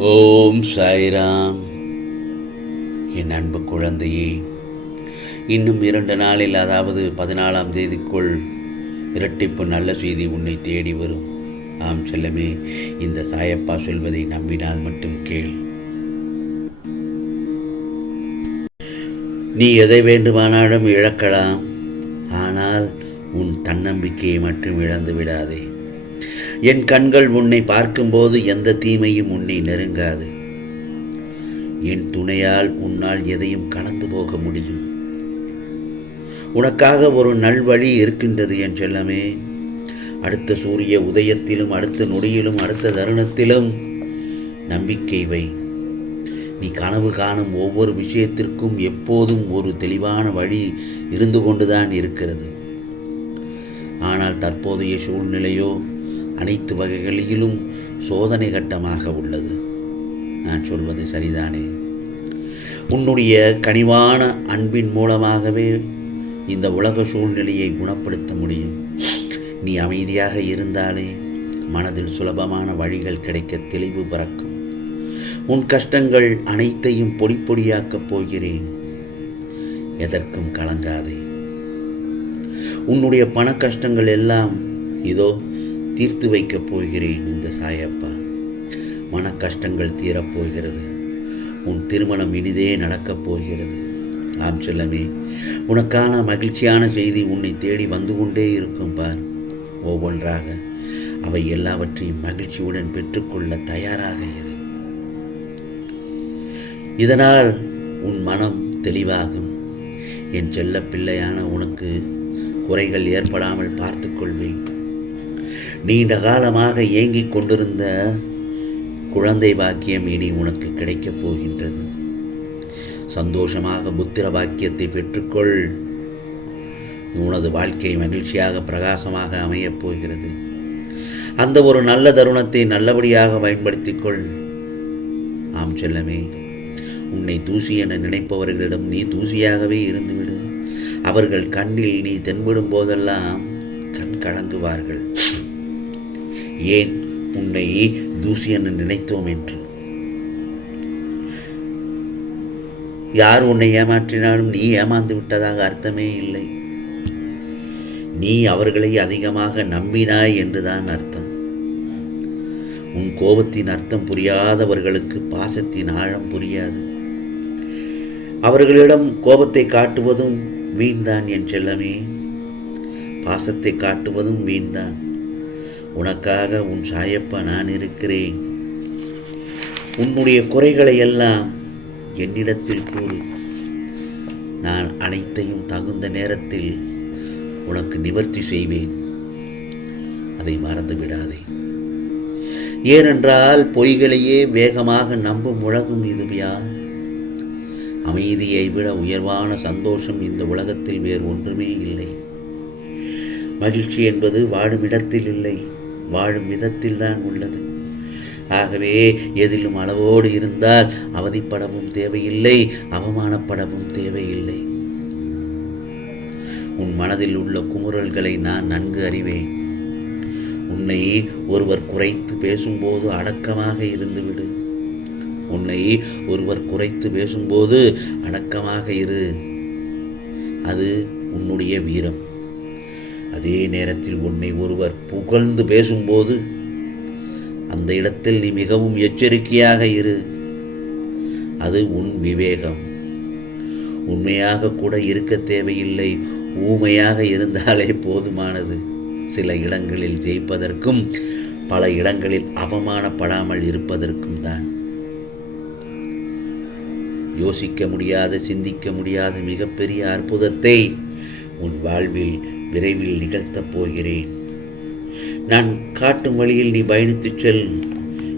ஓம் சாய்ராம். என் அன்பு குழந்தையே இன்னும் இரண்டு நாளில் அதாவது பதினாலாம் தேதிக்குள் இரட்டிப்பு நல்ல செய்தி உன்னை தேடி வரும். ஆம் செல்லமே இந்த சாயப்பா சொல்வதை நம்பினால் மட்டும் கேள். நீ எதை வேண்டுமானாலும் இழக்கலாம். ஆனால் உன் தன்னம்பிக்கையை மட்டும் இழந்து விடாதே. என் கண்கள் உன்னை பார்க்கும்போது எந்த தீமையும் உன்னை நெருங்காது. என் துணையால் உன்னால் எதையும் கடந்து போக முடியும். உனக்காக ஒரு நல்வழி இருக்கின்றது என் செல்லமே. அடுத்த சூரிய உதயத்திலும் அடுத்த நொடியிலும் அடுத்த தருணத்திலும் நம்பிக்கை வை. நீ கனவு காணும் ஒவ்வொரு விஷயத்திற்கும் எப்போதும் ஒரு தெளிவான வழி இருந்து கொண்டுதான் இருக்கிறது. ஆனால் தற்போதைய சூழ்நிலையோ அனைத்து வகைகளிலும் சோதனை கட்டமாக உள்ளது. நான் சொல்வது சரிதானே? உன்னுடைய கனிவான அன்பின் மூலமாகவே இந்த உலக சூழ்நிலையை குணப்படுத்த முடியும். நீ அமைதியாக இருந்தாலே மனதில் சுலபமான வழிகள் கிடைக்க தெளிவு பிறக்கும். உன் கஷ்டங்கள் அனைத்தையும் பொடி பொடியாக்கப் போகிறேன். எதற்கும் கலங்காதே. உன்னுடைய பண கஷ்டங்கள் எல்லாம் இதோ தீர்த்து வைக்கப் போகிறேன் இந்த சாயப்பா. மன கஷ்டங்கள் தீரப்போகிறது உன் திருமணம் இனிதே நடக்கப் போகிறது. ஆம் செல்லமே உனக்கான மகிழ்ச்சியான செய்தி உன்னை தேடி வந்து கொண்டே இருக்கும் பார். ஒவ்வொன்றாக அவை எல்லாவற்றையும் மகிழ்ச்சியுடன் பெற்றுக்கொள்ள தயாராக இரு. இதனால் உன் மனம் தெளிவாகும். என் செல்ல பிள்ளையான உனக்கு குறைகள் ஏற்படாமல் பார்த்துக்கொள்வேன். நீண்ட காலமாக ஏங்கிக் கொண்டிருந்த குழந்தை பாக்கியம் இனி உனக்கு கிடைக்கப் போகின்றது. சந்தோஷமாக புத்திர பாக்கியத்தை பெற்றுக்கொள். உனது வாழ்க்கை மகிழ்ச்சியாக பிரகாசமாக அமையப் போகிறது. அந்த ஒரு நல்ல தருணத்தை நல்லபடியாக பயன்படுத்திக்கொள். ஆம் செல்லமே உன்னை தூசி என நினைப்பவர்களிடம் நீ தூசியாகவே இருந்துவிடு. அவர்கள் கண்ணில் நீ தென்படும் போதெல்லாம் கண் கலங்குவார்கள். ஏன் உன்னை தூசி என நினைத்தோம் என்று? யார் உன்னை ஏமாற்றினாலும் நீ ஏமாந்து விட்டதாக அர்த்தமே இல்லை. நீ அவர்களை அதிகமாக நம்பினாய் என்றுதான் அர்த்தம். உன் கோபத்தின் அர்த்தம் புரியாதவர்களுக்கு பாசத்தின் ஆழம் புரியாது. அவர்களிடம் கோபத்தை காட்டுவதும் வீண்தான் என் செல்லமே. பாசத்தை காட்டுவதும் வீண்தான். உனக்காக உன் சாயப்பா நான் இருக்கிறேன். உன்னுடைய குறைகளை எல்லாம் என்னிடத்தில் கூறு. நான் அனைத்தையும் தகுந்த நேரத்தில் உனக்கு நிவர்த்தி செய்வேன். அதை மறந்து விடாதே. ஏனென்றால் பொய்களையே வேகமாக நம்பும் உலகம் இதுவியா? அமைதியை விட உயர்வான சந்தோஷம் இந்த உலகத்தில் வேறு ஒன்றுமே இல்லை. மகிழ்ச்சி என்பது வாழும் இடத்தில் இல்லை. வாழும் விதத்தில் தான் உள்ளது. ஆகவே எதிலும் அளவோடு இருந்தால் அவதிப்படவும் தேவையில்லை அவமானப்படவும் தேவையில்லை. உன் மனதில் உள்ள குமுறல்களை நான் நன்கு அறிவேன். உன்னை ஒருவர் குறைத்து பேசும்போது அடக்கமாக இருந்துவிடு. உன்னை ஒருவர் குறைத்து பேசும்போது அடக்கமாக இரு. அது உன்னுடைய வீரம். அதே நேரத்தில் உன்னை ஒருவர் புகழ்ந்து பேசும்போது அந்த இடத்தில் நீ மிகவும் எச்சரிக்கையாக இரு. அது உன் விவேகம். உண்மையாக கூட இருக்க தேவையில்லை. ஊமையாக இருந்தாலே போதுமானது. சில இடங்களில் ஜெயிப்பதற்கும் பல இடங்களில் அவமானப்படாமல் இருப்பதற்கும் தான். யோசிக்க முடியாத சிந்திக்க முடியாத மிகப்பெரிய அற்புதத்தை உன் வாழ்வில் விரைவில் நிகழ்த்தப் போகிறேன். நான் காட்டும் வழியில் நீ பயணித்துச் செல்.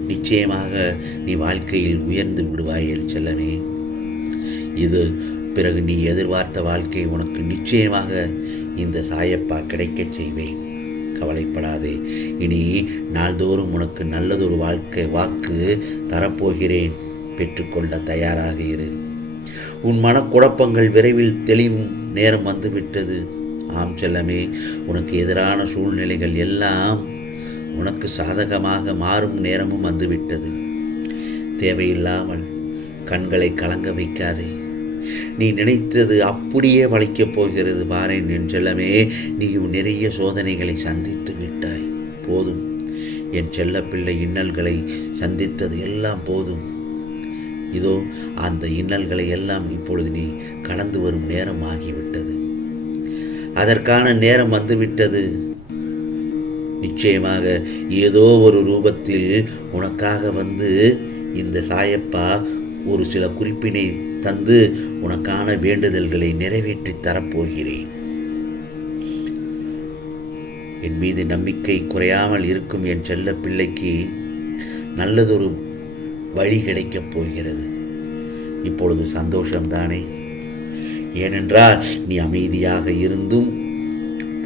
நிச்சயமாக நீ வாழ்க்கையில் உயர்ந்து விடுவாய் என் செல்லமே. இது பிறகு நீ எதிர்பார்த்த வாழ்க்கை உனக்கு நிச்சயமாக இந்த சாயப்பா கிடைக்கச் செய்வேன். கவலைப்படாதே. இனி நாள்தோறும் உனக்கு நல்லதொரு வாழ்க்கை வாக்கு தரப்போகிறேன். பெற்றுக்கொள்ள தயாராக இரு. உன் மனக்குழப்பங்கள் விரைவில் தெளிவும் நேரம் வந்துவிட்டது. ஆம் செல்லமே உனக்கு எதிரான சூழ்நிலைகள் எல்லாம் உனக்கு சாதகமாக மாறும் நேரமும் வந்துவிட்டது. தேவையில்லாமல் கண்களை கலங்க வைக்காதே. நீ நினைத்தது அப்படியே வளைக்கப் போகிறது பாரேன் என் செல்லமே நீயும் நிறைய சோதனைகளை சந்தித்து விட்டாய். போதும். என் செல்லப்பிள்ளை இன்னல்களை சந்தித்தது எல்லாம் போதும். இதோ அந்த இன்னல்களை எல்லாம் இப்பொழுது நீ கடந்து வரும் நேரம் ஆகிவிட்டது. அதற்கான நேரம் வந்துவிட்டது. நிச்சயமாக ஏதோ ஒரு ரூபத்தில் உனக்காக வந்து இந்த சாயப்பா ஒரு சில குறிப்பினை தந்து உனக்கான வேண்டுதல்களை நிறைவேற்றி தரப்போகிறேன். என் மீது நம்பிக்கை குறையாமல் இருக்கும் என் செல்ல பிள்ளைக்கு நல்லதொரு வழி கிடைக்கப் போகிறது. இப்பொழுது சந்தோஷம்தானே? ஏனென்றால் நீ அமைதியாக இருந்தும்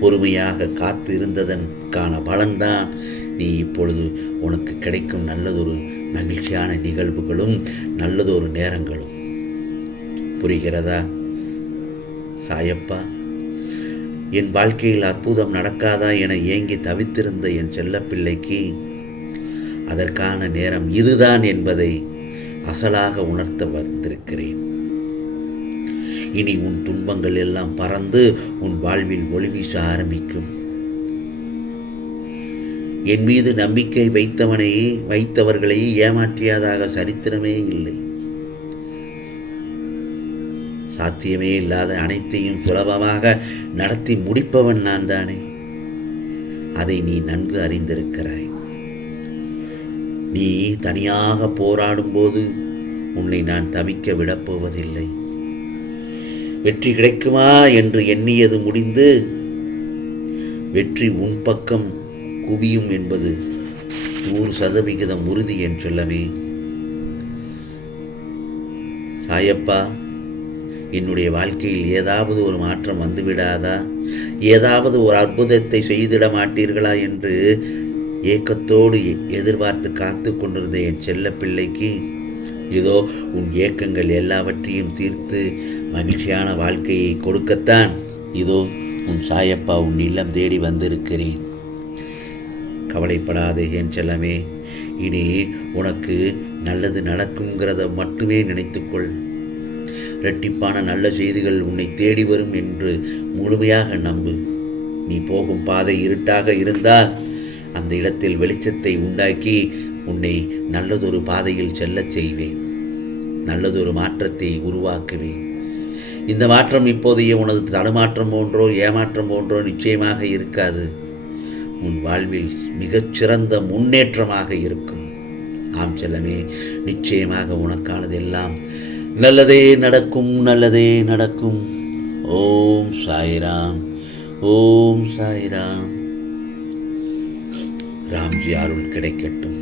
பொறுமையாக காத்து இருந்ததற்கான பலன்தான் நீ இப்பொழுது உனக்கு கிடைக்கும் நல்லதொரு மகிழ்ச்சியான நிகழ்வுகளும் நல்லதொரு நேரங்களும். புரிகிறதா? சாயப்பா என் வாழ்க்கையில் அற்புதம் நடக்காதா என ஏங்கி தவித்திருந்த என் செல்லப்பிள்ளைக்கு அதற்கான நேரம் இதுதான் என்பதை அசலாக உணர்த்த வந்திருக்கிறேன். இனி உன் துன்பங்கள் எல்லாம் பறந்து உன் வாழ்வில் ஒளி வீச ஆரம்பிக்கும். என் மீது நம்பிக்கை வைத்தவனை வைத்தவர்களை ஏமாற்றியதாக சரித்திரமே இல்லை. சாத்தியமே இல்லாத அனைத்தையும் சுலபமாக நடத்தி முடிப்பவன் நான் தானே. அதை நீ நன்கு அறிந்திருக்கிறாய். நீ தனியாக போராடும்போது உன்னை நான் தவிக்க விடப்போவதில்லை. வெற்றி கிடைக்குமா என்று எண்ணியது முடிந்து வெற்றி உன் பக்கம் குவியும் என்பது நூறு சதவிகிதம் உறுதி என் சொல்லவே சாயப்பா என்னுடைய வாழ்க்கையில் ஏதாவது ஒரு மாற்றம் வந்துவிடாதா? ஏதாவது ஒரு அற்புதத்தை செய்திட மாட்டீர்களா என்று ஏக்கத்தோடு எ- எதிர்பார்த்து காத்து கொண்டிருந்த என் செல்ல பிள்ளைக்கு இதோ உன் ஏக்கங்கள் எல்லாவற்றையும் தீர்த்து மகிழ்ச்சியான வாழ்க்கையை கொடுக்கத்தான். இதோ உன் சாயப்பா உன் இல்லம் தேடி வந்திருக்கிறேன். கவலைப்படாதே என் செல்லமே. இனி உனக்கு நல்லது நடக்குங்கிறத மட்டுமே நினைத்துக்கொள். இரட்டிப்பான நல்ல செய்திகள் உன்னை தேடி வரும் என்று முழுமையாக நம்பு. நீ போகும் பாதை இருட்டாக இருந்தால் அந்த இடத்தில் வெளிச்சத்தை உண்டாக்கி உன்னை நல்லதொரு பாதையில் செல்லச் செய்வேன். நல்லதொரு மாற்றத்தை உருவாக்குவேன். இந்த மாற்றம் இப்போதைய உனது தடுமாற்றம் போன்றோ ஏமாற்றம் போன்றோ நிச்சயமாக இருக்காது. உன் வாழ்வில் மிகச்சிறந்த முன்னேற்றமாக இருக்கும். ஆம் செல்லமே நிச்சயமாக உனக்கானதெல்லாம் நல்லதே நடக்கும் நல்லதே நடக்கும். ஓம் சாய்ராம் ஓம் சாய்ராம். ராம்ஜி அருள் கிடைக்கட்டும்.